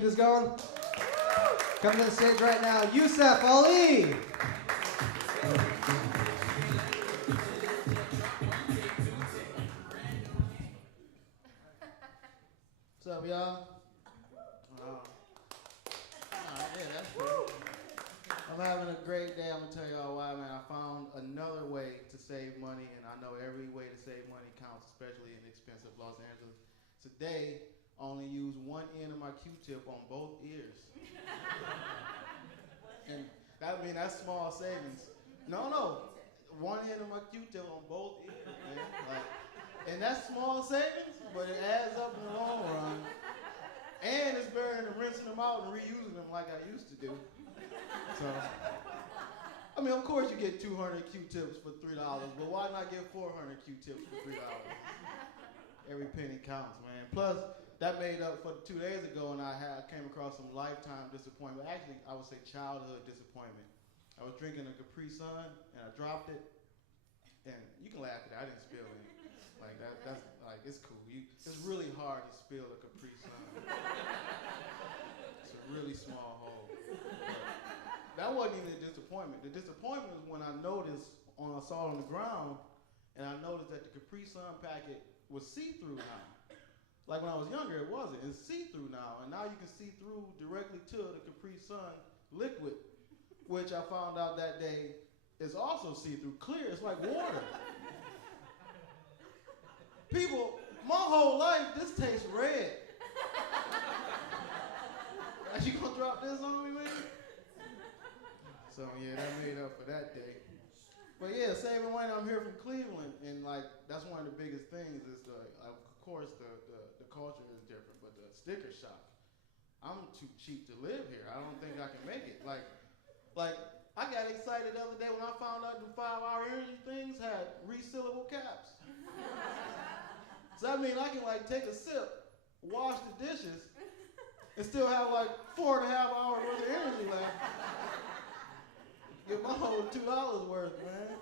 Is going. Coming to the stage right now, Yusef Ali. What's up, y'all? Wow. Yeah, that's good. I'm having a great day. I'm gonna tell y'all why, man. I found another way to save money, and I know every way to save money counts, especially in expensive Los Angeles. Today, I only use one end of my Q-tip on both ears. And that's small savings. No. One end of my Q-tip on both ears, man. And that's small savings, but it adds up in the long run. And it's better than rinsing them out and reusing them like I used to do. So, of course you get 200 Q-tips for $3, but why not get 400 Q-tips for $3? Every penny counts, man. Plus, that made up for 2 days ago, and I came across some lifetime disappointment. Actually, I would say childhood disappointment. I was drinking a Capri Sun, and I dropped it. And you can laugh at it. I didn't spill it. It's cool. It's really hard to spill a Capri Sun. It's a really small hole. But that wasn't even a disappointment. The disappointment was when I saw it on the ground, and I noticed that the Capri Sun packet was see-through now. Like when I was younger, it wasn't. It's see-through now, and now you can see through directly to the Capri Sun liquid, which I found out that day is also see-through, clear. It's like water. People, my whole life, this tastes red. Are you gonna drop this on me, man? So yeah, that made up for that day. But yeah, saving money. I'm here from Cleveland, and that's one of the biggest things. Is of course the culture is different, but the sticker shock. I'm too cheap to live here. I don't think I can make it. Like I got excited the other day when I found out the 5-hour energy things had resealable caps. So that means I can take a sip, wash the dishes, and still have 4.5 hours worth of energy left. Get my whole $2 worth, man.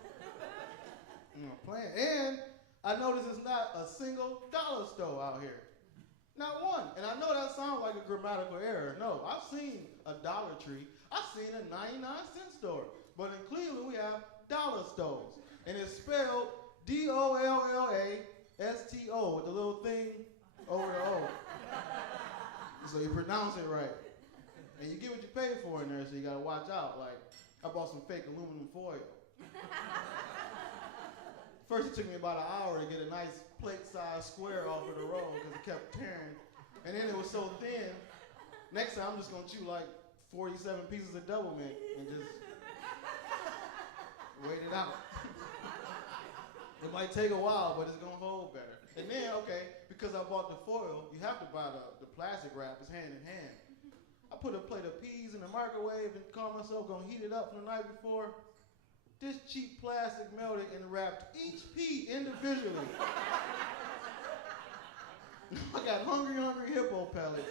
I'm not playing. And I noticed it's not a single dollar store out here. Not one. And I know that sounds like a grammatical error. No, I've seen a Dollar Tree. I've seen a 99-cent store. But in Cleveland, we have dollar stores. And it's spelled D-O-L-L-A-S-T-O with the little thing over the O. So you pronounce it right. And you get what you pay for in there, so you got to watch out. I bought some fake aluminum foil. First, it took me about an hour to get a nice plate-sized square off of the roll because it kept tearing. And then it was so thin, next time I'm just going to chew 47 pieces of double mint and just wait it out. It might take a while, but it's going to hold better. And then, because I bought the foil, you have to buy the plastic wrap. It's hand in hand. I put a plate of peas in the microwave and called myself going to heat it up from the night before. This cheap plastic melted and wrapped each pea individually. I got hungry hippo pellets.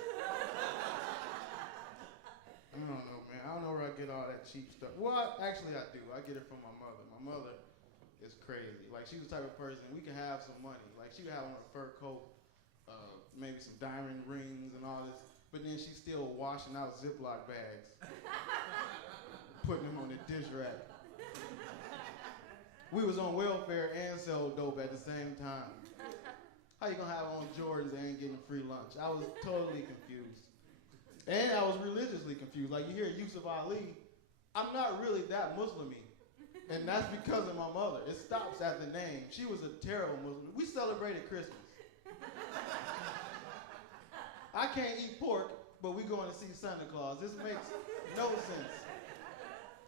I don't know, man. I don't know where I get all that cheap stuff. Well, actually I do. I get it from my mother. My mother is crazy. She's the type of person, we can have some money. She would have on a fur coat, maybe some diamond rings and all this, but then she's still washing out Ziploc bags, putting them on the dish rack. We was on welfare and sell dope at the same time. How you gonna have on Jordans and ain't getting free lunch? I was totally confused. And I was religiously confused. You hear Yusuf Ali, I'm not really that Muslim-y. And that's because of my mother. It stops at the name. She was a terrible Muslim. We celebrated Christmas. I can't eat pork, but we going to see Santa Claus. This makes no sense.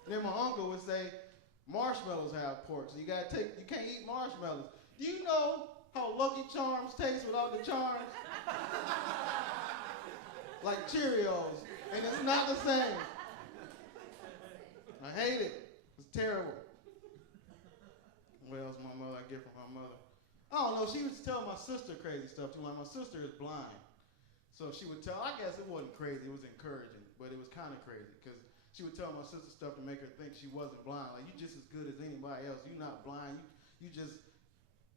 Then my uncle would say, marshmallows have pork, so you can't eat marshmallows. Do you know how Lucky Charms taste without the charms? Like Cheerios, and it's not the same. I hate it. It's terrible. What else my mother I get from my mother? I don't know, she would tell my sister crazy stuff too. My sister is blind. So she would tell, I guess it wasn't crazy, it was encouraging, but it was kind of crazy because she would tell my sister stuff to make her think she wasn't blind. You just as good as anybody else. You're not blind. You just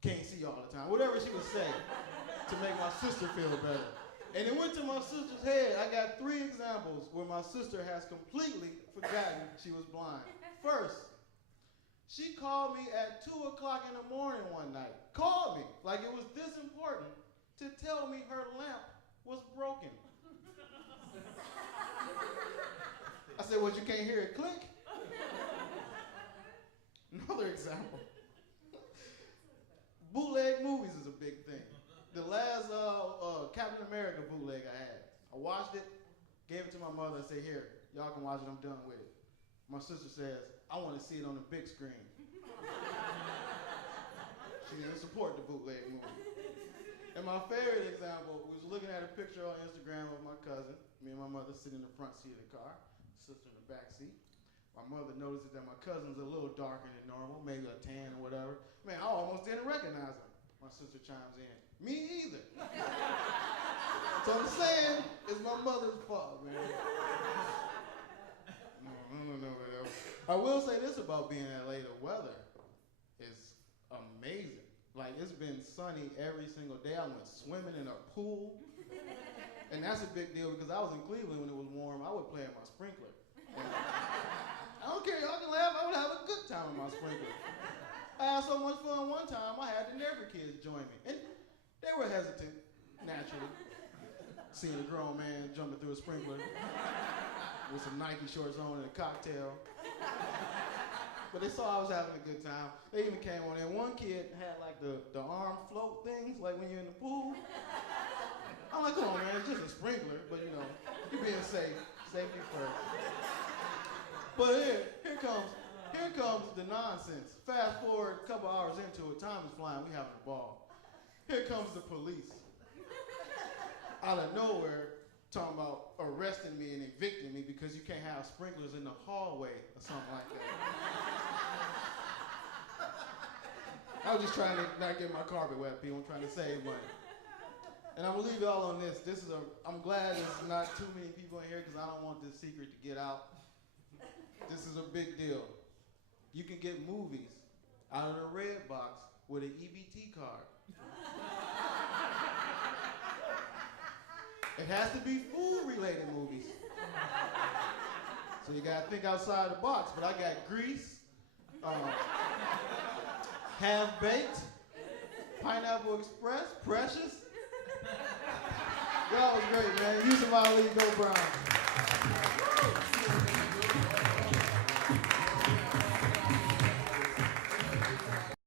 can't see all the time. Whatever she would say to make my sister feel better. And it went to my sister's head. I got 3 examples where my sister has completely forgotten she was blind. First, she called me at 2 o'clock in the morning one night. Called me like it was this important to tell me her lamp was broken. I said, what, you can't hear it click? Another example. Bootleg movies is a big thing. The last Captain America bootleg I had, I watched it, gave it to my mother, and said, here, y'all can watch it, I'm done with it. My sister says, I want to see it on the big screen. She didn't support the bootleg movie. And my favorite example was looking at a picture on Instagram of my cousin, me and my mother sitting in the front seat of the car, sister in the back seat. My mother notices that my cousin's a little darker than normal, maybe a tan or whatever. Man, I almost didn't recognize him. My sister chimes in, me either. So I'm saying it's my mother's fault, man. No. I will say this about being in LA, the weather is amazing. Like, it's been sunny every single day. I went swimming in a pool. And that's a big deal because I was in Cleveland when it was warm. I would play in my sprinkler. I don't care, y'all can laugh. I would have a good time with my sprinkler. I had so much fun one time, I had the Never kids join me. And they were hesitant, naturally. Seeing a grown man jumping through a sprinkler with some Nike shorts on and a cocktail. But they saw I was having a good time. They even came on in. One kid had like the arm float things, like when you're in the pool. I'm like, come on, man, it's just a sprinkler, but you know, you're being safe. Safety first. But here comes the nonsense. Fast forward a couple hours into it, time is flying, we having a ball. Here comes the police. Out of nowhere, talking about arresting me and evicting me because you can't have sprinklers in the hallway or something like that. I was just trying to not get my carpet wet, people. I'm trying to save money. And I'm gonna leave y'all on this. I'm glad there's not too many people in here because I don't want this secret to get out. This is a big deal. You can get movies out of the red box with an EBT card. It has to be food-related movies. So you gotta think outside the box, but I got Grease, Half-Baked, Pineapple Express, Precious. That was great, man. Yusuf Ali, go Brown.